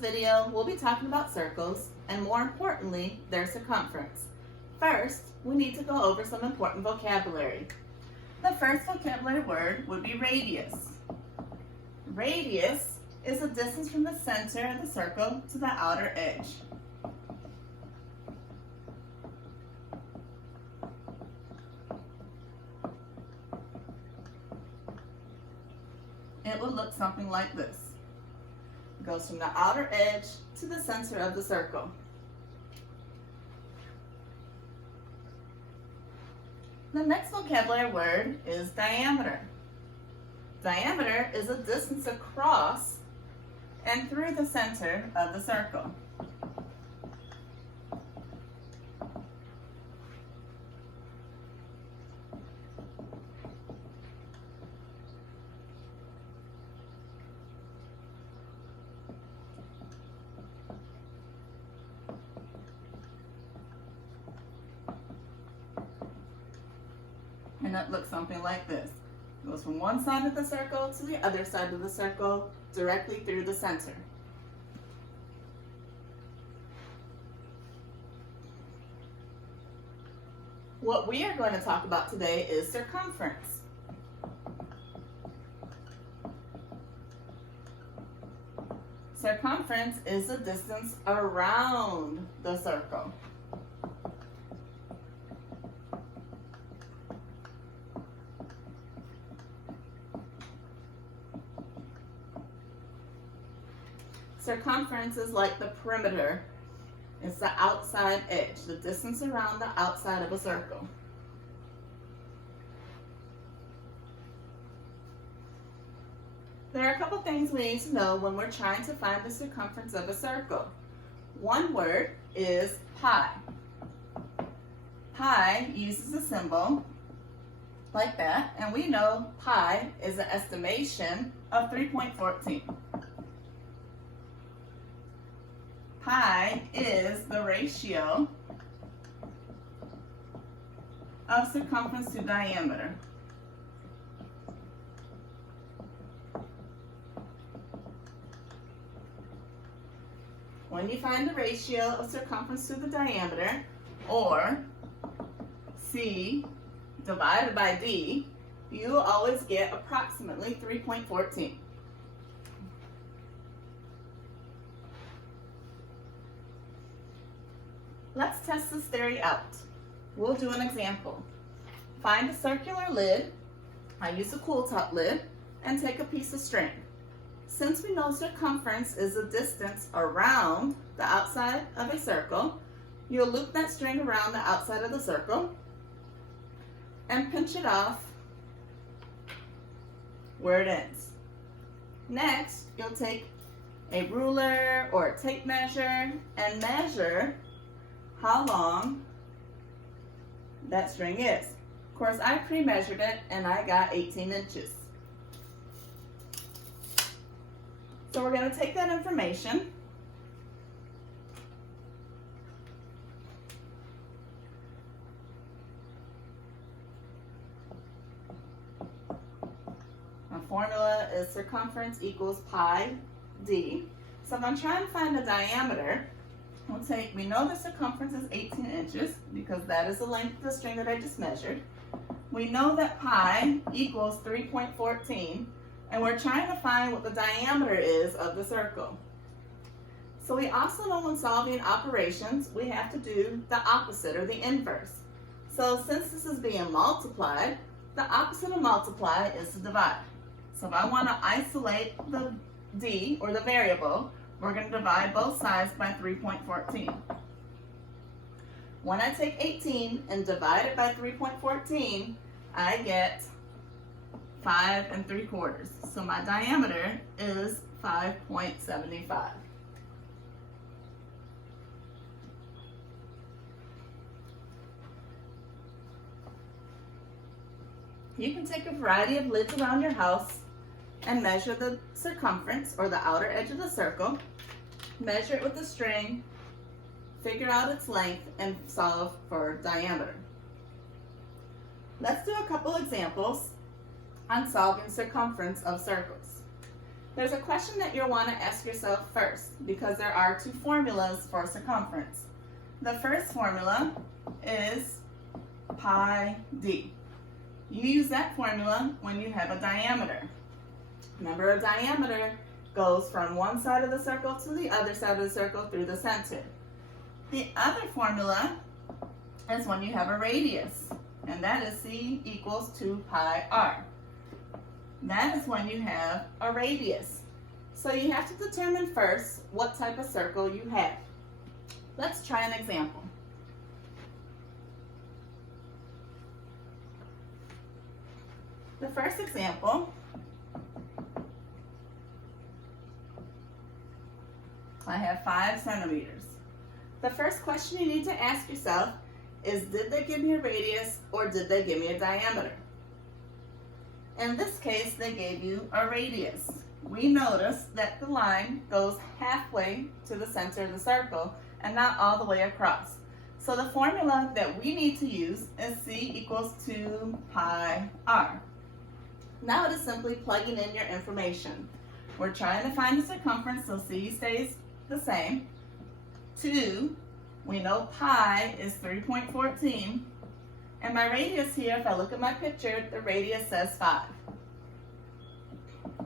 video, we'll be talking about circles and, more importantly, their circumference. First, we need to go over some important vocabulary. The first vocabulary word would be radius. Radius is the distance from the center of the circle to the outer edge. It will look something like this. It goes from the outer edge to the center of the circle. The next vocabulary word is diameter. Diameter is a distance across and through the center of the circle. And it looks something like this. It goes from one side of the circle to the other side of the circle, directly through the center. What we are going to talk about today is circumference. Circumference is the distance around the circle. Circumference is like the perimeter. It's the outside edge, the distance around the outside of a circle. There are a couple things we need to know when we're trying to find the circumference of a circle. One word is pi. Pi uses a symbol like that, and we know pi is an estimation of 3.14. Pi is the ratio of circumference to diameter. When you find the ratio of circumference to the diameter, or C divided by D, you will always get approximately 3.14. Let's test this theory out. We'll do an example. Find a circular lid, I use a cool top lid, and take a piece of string. Since we know circumference is the distance around the outside of a circle, you'll loop that string around the outside of the circle and pinch it off where it ends. Next, you'll take a ruler or a tape measure and measure how long that string is. Of course, I pre-measured it and I got 18 inches. So we're going to take that information our formula is circumference equals pi d. So if I'm trying to find the diameter, we know the circumference is 18 inches because that is the length of the string that I just measured. We know that pi equals 3.14, and we're trying to find what the diameter is of the circle. So we also know when solving operations, we have to do the opposite or the inverse. So since this is being multiplied, the opposite of multiply is to divide. So if I want to isolate the d, or the variable, we're going to divide both sides by 3.14. When I take 18 and divide it by 3.14, I get 5 3/4. So my diameter is 5.75. You can take a variety of lids around your house and measure the circumference or the outer edge of the circle, measure it with the string, figure out its length, and solve for diameter. Let's do a couple examples on solving circumference of circles. There's a question that you'll want to ask yourself first because there are two formulas for circumference. The first formula is pi d. You use that formula when you have a diameter. Remember, a diameter goes from one side of the circle to the other side of the circle through the center. The other formula is when you have a radius, and that is c equals 2 pi r. That is when you have a radius. So you have to determine first what type of circle you have. Let's try an example. The first example, I have 5 centimeters. The first question you need to ask yourself is, did they give me a radius or did they give me a diameter? In this case, they gave you a radius. We notice that the line goes halfway to the center of the circle and not all the way across. So the formula that we need to use is c equals 2 pi r. Now it is simply plugging in your information. We're trying to find the circumference, so c stays the same. 2, we know pi is 3.14. And my radius here, if I look at my picture, the radius says 5.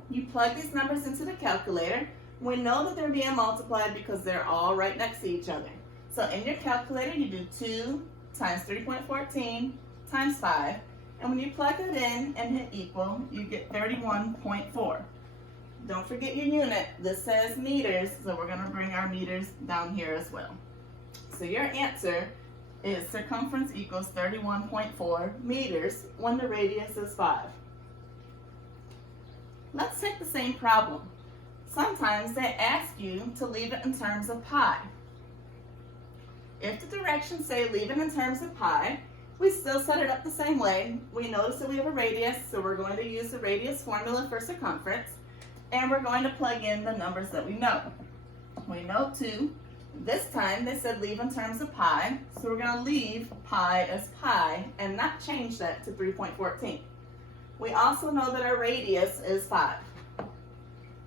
You plug these numbers into the calculator. We know that they're being multiplied because they're all right next to each other. So in your calculator, you do 2 times 3.14 times 5. And when you plug it in and hit equal, you get 31.4. Don't forget your unit. This says meters, so we're going to bring our meters down here as well. So your answer is circumference equals 31.4 meters when the radius is 5. Let's take the same problem. Sometimes they ask you to leave it in terms of pi. If the directions say leave it in terms of pi, we still set it up the same way. We notice that we have a radius, so we're going to use the radius formula for circumference, and we're going to plug in the numbers that we know. We know 2. This time they said leave in terms of pi, so we're going to leave pi as pi and not change that to 3.14. We also know that our radius is 5.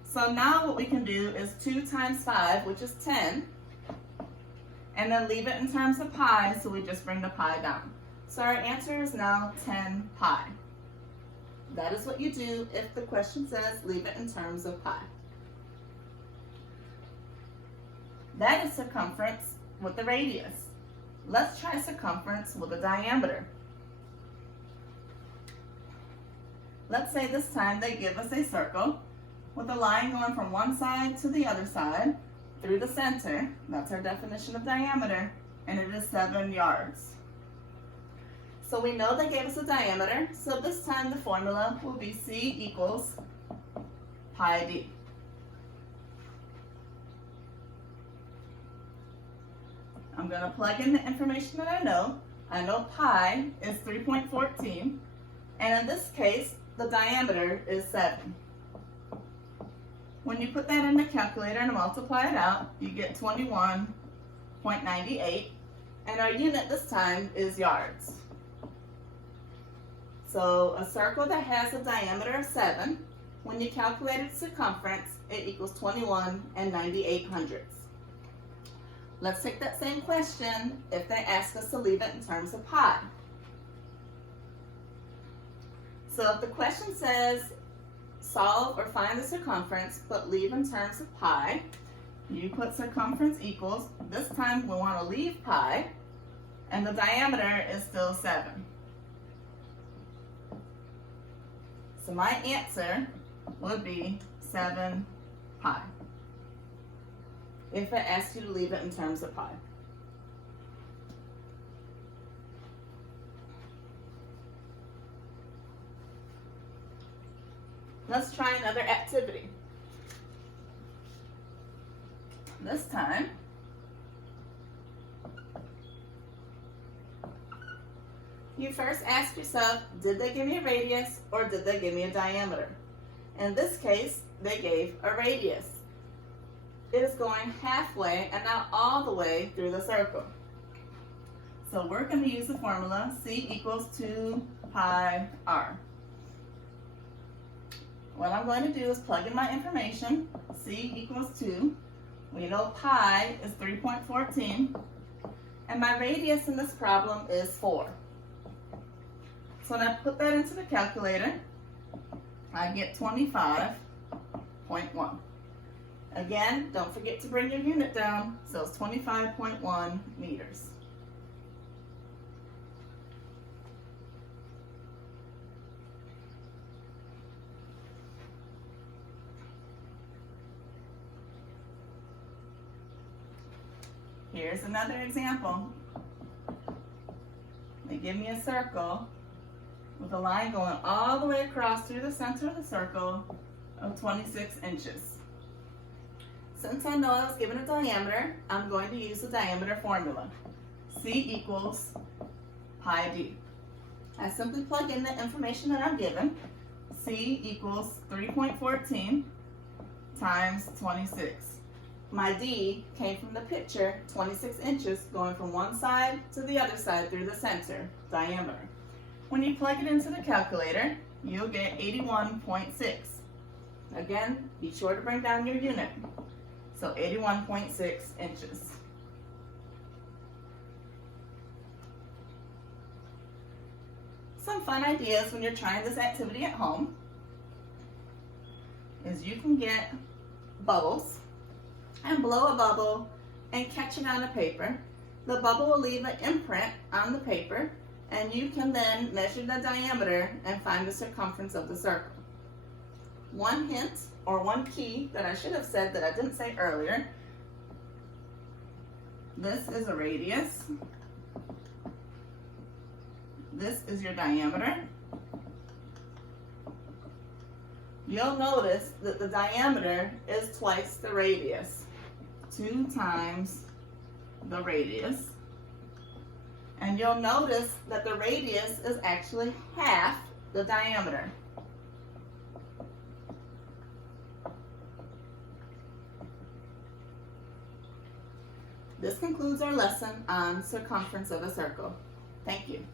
So now what we can do is 2 times 5, which is 10, and then leave it in terms of pi, so we just bring the pi down. So our answer is now 10 pi. That is what you do if the question says leave it in terms of pi. That is circumference with the radius. Let's try circumference with a diameter. Let's say this time they give us a circle with a line going from one side to the other side through the center. That's our definition of diameter, and it is 7 yards. So we know they gave us a diameter, so this time the formula will be c equals pi d. I'm going to plug in the information that I know. I know pi is 3.14, and in this case, the diameter is 7. When you put that in the calculator and multiply it out, you get 21.98, and our unit this time is yards. So a circle that has a diameter of 7, when you calculate its circumference, it equals 21 98/100. Let's take that same question if they ask us to leave it in terms of pi. So if the question says solve or find the circumference, but leave in terms of pi, you put circumference equals, this time we want to leave pi, and the diameter is still 7. So my answer would be 7 pi if it asks you to leave it in terms of pi. Let's try another activity. This time, you first ask yourself, did they give me a radius or did they give me a diameter? In this case, they gave a radius. It is going halfway and not all the way through the circle. So we're going to use the formula c equals 2 pi r. what I'm going to do is plug in my information. C equals 2. We know pi is 3.14. And my radius in this problem is 4. So when I put that into the calculator, I get 25.1. Again, don't forget to bring your unit down, so it's 25.1 meters. Here's another example. They give me a circle with a line going all the way across through the center of the circle of 26 inches. Since I know I was given a diameter, I'm going to use the diameter formula. C equals pi d. I simply plug in the information that I'm given. C equals 3.14 times 26. My d came from the picture, 26 inches going from one side to the other side through the center, diameter. When you plug it into the calculator, you'll get 81.6. Again, be sure to bring down your unit. So 81.6 inches. Some fun ideas when you're trying this activity at home is you can get bubbles and blow a bubble and catch it on a paper. The bubble will leave an imprint on the paper, and you can then measure the diameter and find the circumference of the circle. One hint or one key that I should have said that I didn't say earlier. This is a radius. This is your diameter. You'll notice that the diameter is twice the radius. 2 times the radius. And you'll notice that the radius is actually half the diameter. This concludes our lesson on circumference of a circle. Thank you.